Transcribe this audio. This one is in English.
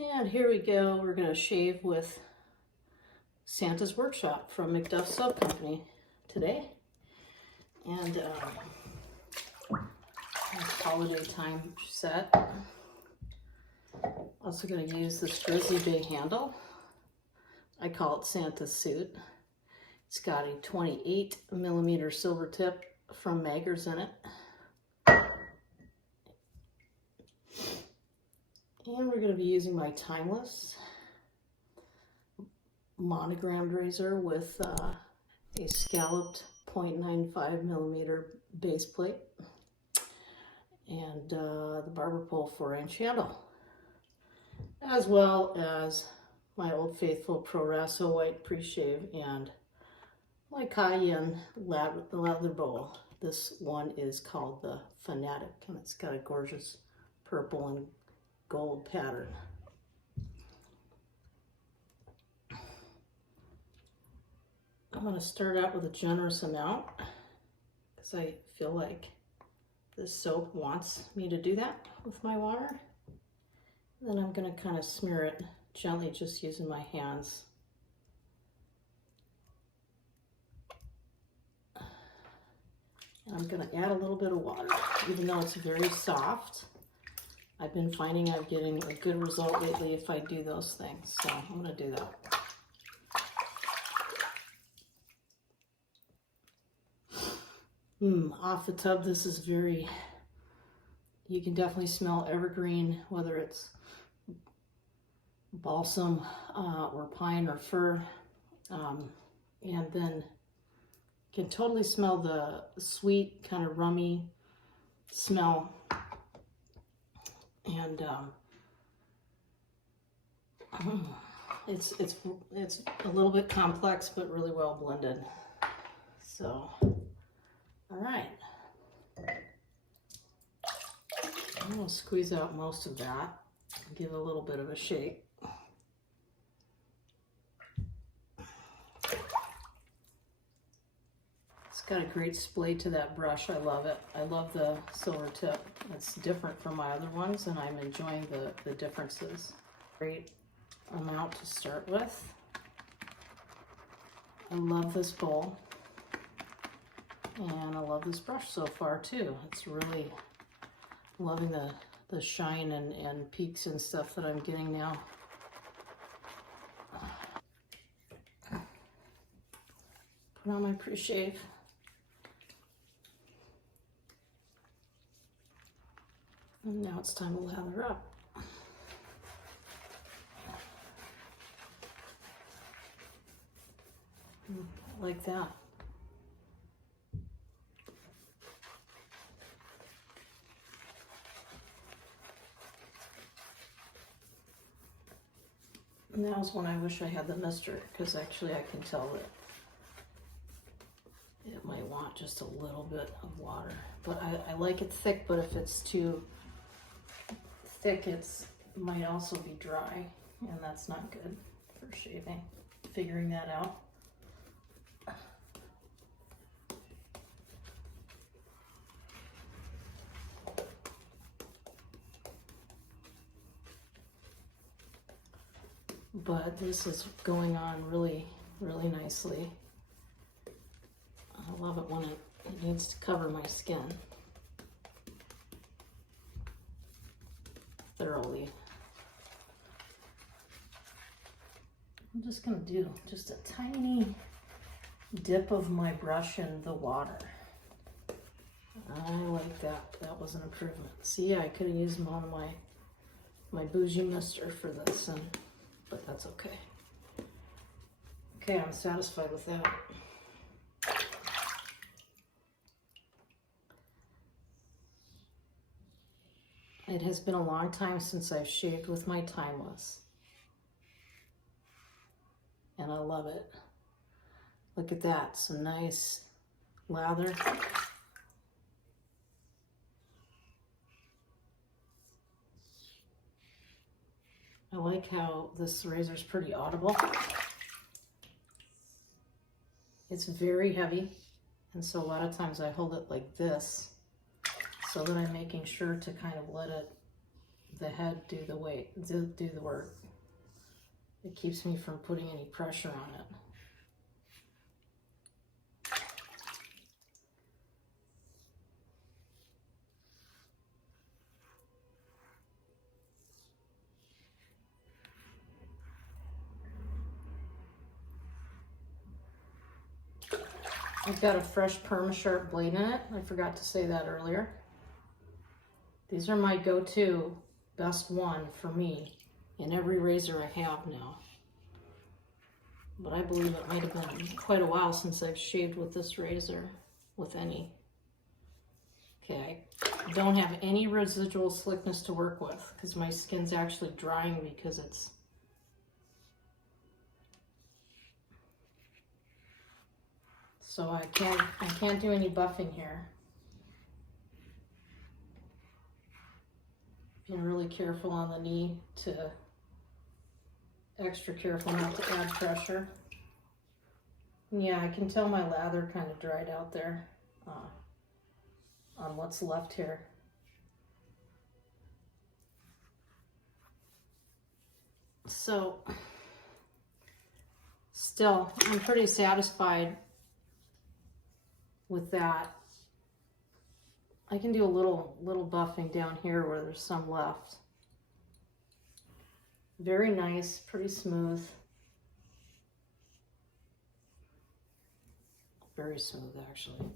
And here we go. We're going to shave with Santa's Workshop from MacDuff's Soap Company today. And holiday time set. Also going to use this Grizzly Bay handle. I call it Santa's suit. It's got a 28mm silver tip from Maggers in it. And we're going to be using my Timeless monogrammed razor with a scalloped 0.95mm base plate and the barber pole 4-inch handle, as well as my Old Faithful Pro Raso white pre-shave and my Cayenne leather bowl. This one is called the Fanatic, and it's got a gorgeous purple and gold pattern. I'm going to start out with a generous amount because I feel like this soap wants me to do that with my water. Then I'm going to kind of smear it gently just using my hands. And I'm going to add a little bit of water, even though it's very soft. I've been finding I'm getting a good result lately if I do those things, so I'm going to do that. Off the tub, this is very, you can definitely smell evergreen, whether it's balsam or pine or fir. And then you can totally smell the sweet, kind of rummy smell. And it's a little bit complex, but really well blended. So, all right. I'm gonna squeeze out most of that and give it a little bit of a shake. It's got a great splay to that brush. I love it. I love the silver tip. It's different from my other ones, and I'm enjoying the differences. Great amount to start with. I love this bowl, and I love this brush so far too. It's really loving the shine and peaks and stuff that I'm getting now. Put on my pre-shave. And now it's time to lather up. Like that. And now's when I wish I had the mister, because actually I can tell that it might want just a little bit of water. But I like it thick, but if it's too thick, it might also be dry, and that's not good for shaving. Figuring that out. But this is going on really, really nicely. I love it when it needs to cover my skin thoroughly. I'm just going to do just a tiny dip of my brush in the water. I like that. That was an improvement. See, I could have used one of my bougie mister for this, but that's okay. Okay, I'm satisfied with that. It has been a long time since I've shaved with my Timeless, and I love it. Look at that, some nice lather. I like how this razor is pretty audible. It's very heavy, and so a lot of times I hold it like this so that I'm making sure to kind of let it the head do the work. It keeps me from putting any pressure on it. I've got a fresh Perma-Sharp blade in it. I forgot to say that earlier. These are my go-to best one for me in every razor I have now. But I believe it might have been quite a while since I've shaved with this razor, with any. Okay, I don't have any residual slickness to work with because my skin's actually drying because it's so I can't do any buffing here. Being really careful on the knee, to extra careful not to add pressure. Yeah, I can tell my lather kind of dried out there on what's left here. So still, I'm pretty satisfied with that. I can do a little buffing down here where there's some left. Very nice, pretty smooth. Very smooth, actually.